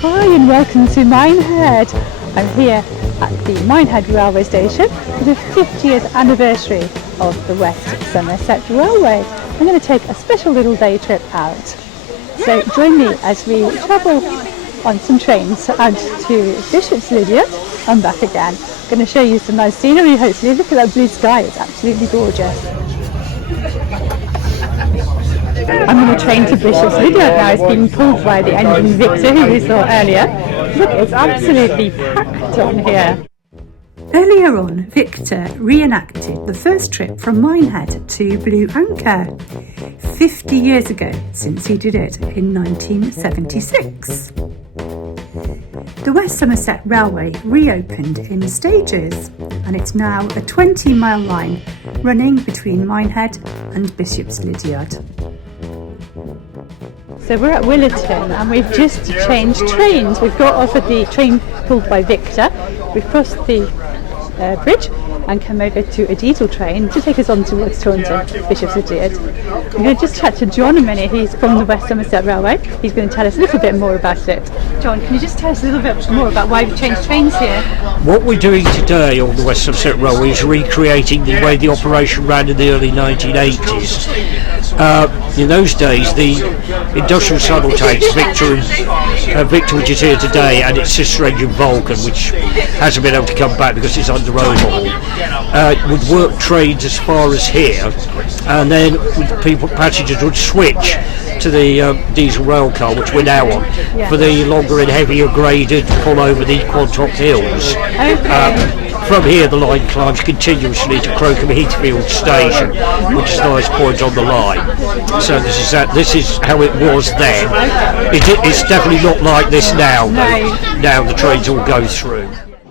Hi and welcome to Minehead. I'm here at the Minehead railway station for the 50th anniversary of the West Somerset Railway. I'm going to take a special little day trip out. So join me as we travel on some trains out to Bishop's Lydiard and back again. I'm going to show you some nice scenery hopefully. Look at that blue sky, it's absolutely gorgeous. I'm on a train to Bishop's Lydiard now. It's being pulled by the engine Victor, who we saw earlier. Look, it's absolutely packed on here. Earlier on, Victor reenacted the first trip from Minehead to Blue Anchor, 50 years ago since he did it in 1976. The West Somerset Railway reopened in stages, and it's now a 20-mile line running between Minehead and Bishop's Lydiard. So we're at Willerton and we've just changed trains. We've got off at the train pulled by Victor. We've crossed the bridge and come over to a diesel train to take us on towards Taunton, Bishop's Lydiard. I'm going to just chat to John a minute. He's from the West Somerset Railway. He's going to tell us a little bit more about it. John, can you just tell us a little bit more about why we've changed trains here? What we're doing today on the West Somerset Railway is recreating the way the operation ran in the early 1980s. In those days, the industrial shuttle tanks, Victor, which is here today, and its sister engine Vulcan, which hasn't been able to come back because it's under overhaul, would work trains as far as here, and then passengers would switch to the diesel rail car, which we're now on, for the longer and heavier graded pull over the Quantock Hills. From here the line climbs continuously to Crocombe Heathfield Station, which is the highest point on the line. So this is how it was then. It's definitely not like this now. Now the trains all go through.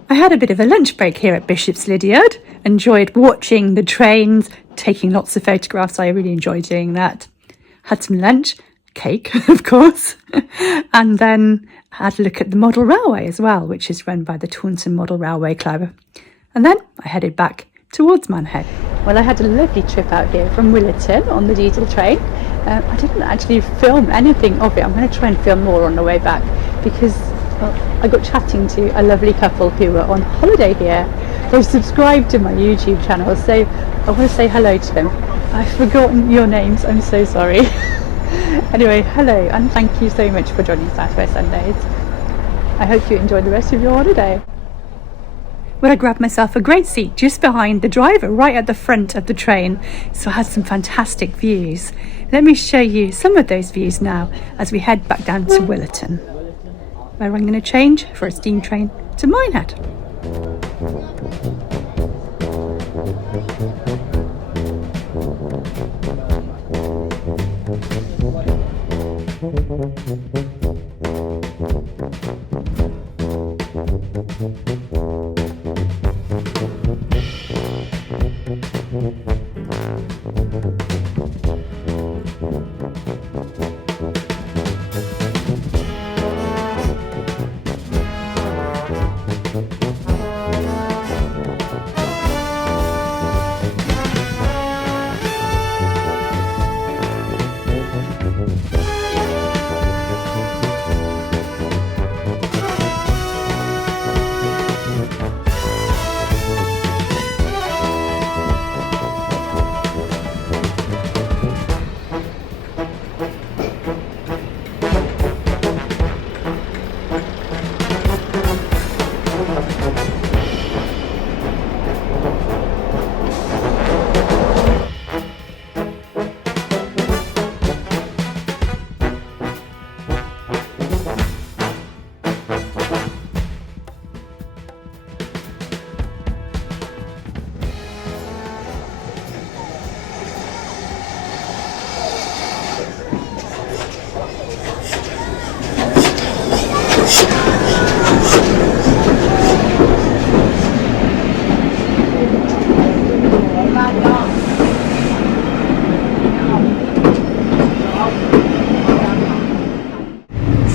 I had a bit of a lunch break here at Bishop's Lydiard. Enjoyed watching the trains, taking lots of photographs. I really enjoyed doing that. Had some lunch, cake of course, and then had a look at the model railway as well, which is run by the Taunton Model Railway Club. And then I headed back towards Minehead. Well, I had a lovely trip out here from Willerton on the diesel train. I didn't actually film anything of it. I'm going to try and film more on the way back because I got chatting to a lovely couple who were on holiday here. They've subscribed to my YouTube channel, so I want to say hello to them. I've forgotten your names, I'm so sorry. Anyway, hello and thank you so much for joining Southwest Sundays. I hope you enjoy the rest of your holiday. Well, I grabbed myself a great seat just behind the driver, right at the front of the train, so I had some fantastic views. Let me show you some of those views now as we head back down to Willerton, where I'm going to change for a steam train to Minehead.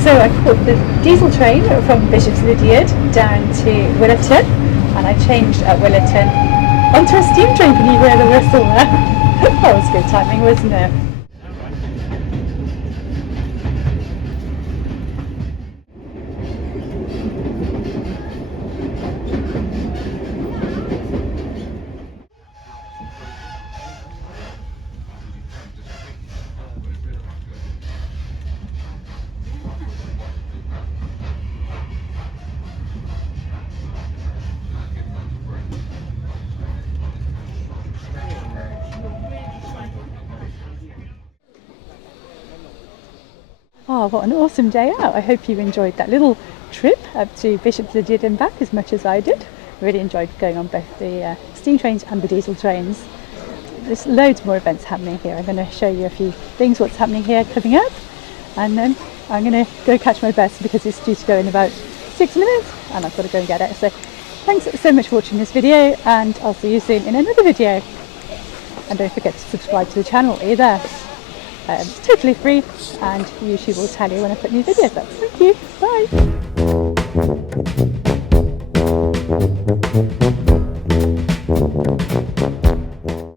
So I caught the diesel train from Bishop's Lydiard down to Willerton, and I changed at Willerton onto a steam train. Can you hear the whistle there? That was good timing, wasn't it? Oh, what an awesome day out. I hope you enjoyed that little trip up to Bishop's Lydiard and back as much as I did. I really enjoyed going on both the steam trains and the diesel trains. There's loads more events happening here. I'm going to show you a few things, what's happening here coming up. And then I'm going to go catch my bus because it's due to go in about 6 minutes and I've got to go and get it. So thanks so much for watching this video, and I'll see you soon in another video. And don't forget to subscribe to the channel either. It's totally free and YouTube will tell you when I put new videos up. Thank you. Bye.